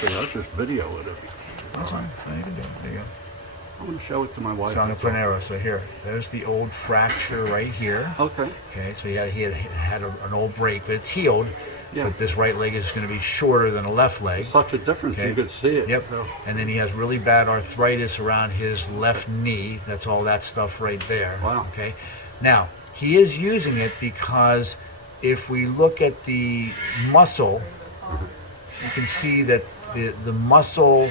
Actually, I'll just video it. That's fine. No, you can do it. There you go. I'm going to show it to my wife. So I'm going to put an arrow. So here, there's the old fracture right here. Okay. Okay, so he had an old break, but it's healed. Yeah. But this right leg is going to be shorter than the left leg. Such a difference. Okay. You could see it. Yep. So. And then he has really bad arthritis around his left knee. That's all that stuff right there. Wow. Okay. Now, he is using it because if we look at the muscle, you can see that the muscle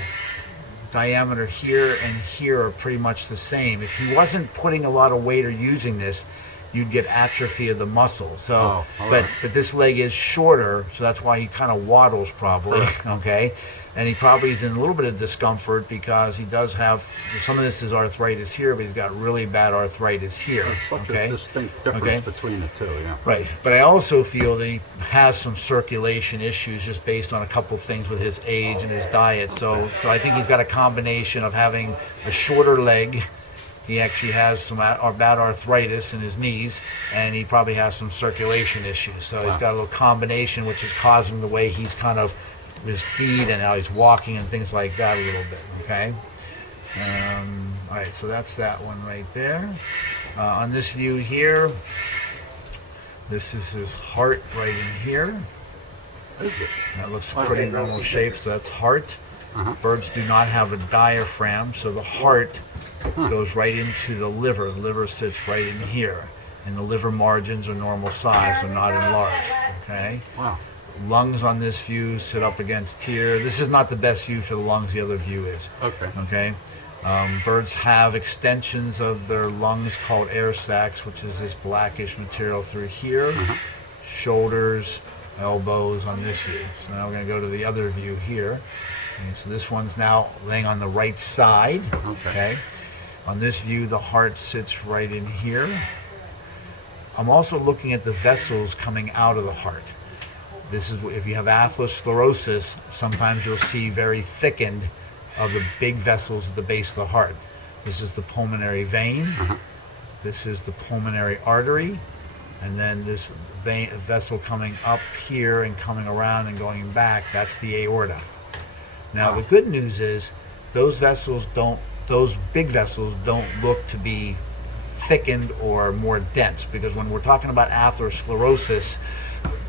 diameter here and here are pretty much the same. If he wasn't putting a lot of weight or using this, you'd get atrophy of the muscle. So, but this leg is shorter, so that's why he kind of waddles probably. Okay, and he probably is in a little bit of discomfort because he does have some of this is arthritis here, but he's got really bad arthritis here. There's such okay, a distinct difference between the two. Yeah. right. But I also feel that he has some circulation issues just based on a couple things with his age and his diet. So I think he's got a combination of having a shorter leg. He actually has some bad arthritis in his knees, and he probably has some circulation issues. So he's got a little combination, which is causing the way he's kind of his feet and how he's walking and things like that a little bit. Okay. All right. So that's that one right there. On this view here, this is his heart right in here. That looks pretty normal shape. So that's heart. Birds do not have a diaphragm, so the heart goes right into the liver. The liver sits right in here, and the liver margins are normal size, so not enlarged. Okay. Wow. Lungs on this view sit up against here. This is not the best view for the lungs. The other view is. Okay. Okay. Birds have extensions of their lungs called air sacs, which is this blackish material through here. Shoulders, elbows on this view. So now we're going to go to the other view here. Okay, so this one's now laying on the right side. Okay. On this view, the heart sits right in here. I'm also looking at the vessels coming out of the heart. This is if you have atherosclerosis, sometimes you'll see very thickened of the big vessels at the base of the heart. This is the pulmonary vein. This is the pulmonary artery. And then this vessel coming up here and coming around and going back, that's the aorta. Now the good news is those big vessels don't look to be thickened or more dense, because when we're talking about atherosclerosis,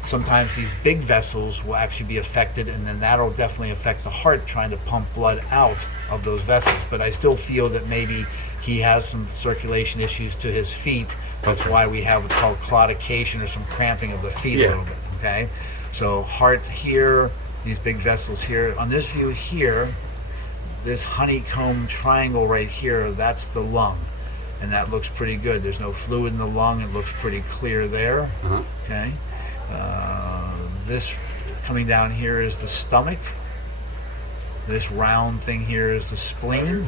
sometimes these big vessels will actually be affected, and then that'll definitely affect the heart trying to pump blood out of those vessels. But I still feel that maybe he has some circulation issues to his feet. That's why we have what's called claudication, or some cramping of the feet a little bit. Okay, so heart here, these big vessels here. On this view here, this honeycomb triangle right here, that's the lung, and that looks pretty good. There's no fluid in the lung. It looks pretty clear there. Okay. This coming down here is the stomach. This round thing here is the spleen.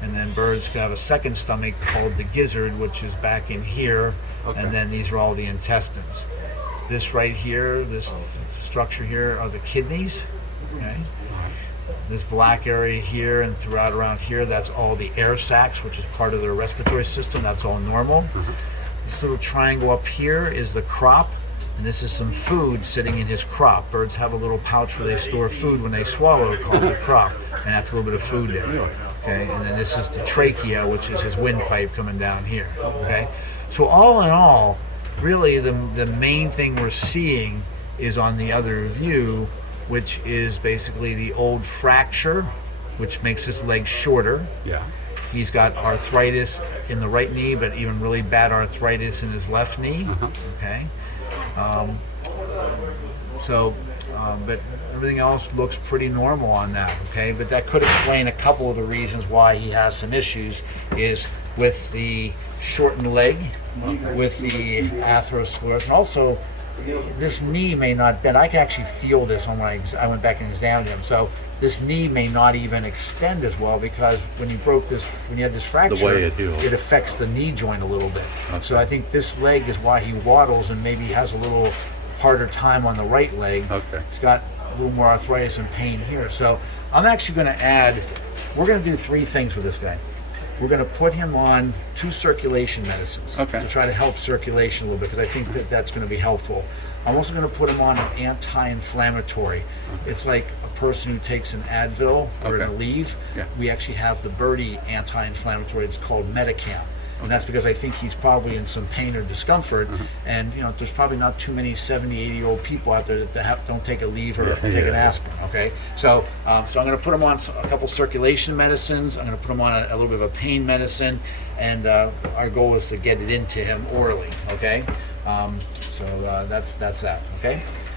And then birds can have a second stomach called the gizzard, which is back in here. And then these are all the intestines. This right here, this structure here are the kidneys. Okay. This black area here and throughout around here, that's all the air sacs, which is part of their respiratory system. That's all normal. This little triangle up here is the crop. And this is some food sitting in his crop. Birds have a little pouch where they store food when they swallow called the crop, and that's a little bit of food there. Okay, and then this is the trachea, which is his windpipe coming down here. Okay, so all in all, really the main thing we're seeing is on the other view, which is basically the old fracture, which makes his leg shorter. Yeah. He's got arthritis in the right knee, but even really bad arthritis in his left knee. Okay. But everything else looks pretty normal on that, okay? But that could explain a couple of the reasons why he has some issues, is with the shortened leg, with the atherosclerosis, and also this knee may not bend. I can actually feel this when I went back and examined him. So this knee may not even extend as well, because when you had this fracture, The way it do. it affects the knee joint a little bit. So I think this leg is why he waddles and maybe has a little harder time on the right leg. He's got a little more arthritis and pain here. So I'm actually going to we're going to do 3 things with this guy. We're going to put him on 2 circulation medicines to try to help circulation a little bit, because I think that that's going to be helpful. I'm also going to put him on an anti-inflammatory. It's like a person who takes an Advil or an Okay. Aleve. Yeah. We actually have the Birdie anti-inflammatory. It's called Metacam. And that's because I think he's probably in some pain or discomfort. And, you know, there's probably not too many 70, 80-year-old people out there that don't take a Aleve or take an aspirin, okay? So I'm going to put him on a couple circulation medicines. I'm going to put him on a little bit of a pain medicine. And our goal is to get it into him orally, okay? So that's that, okay?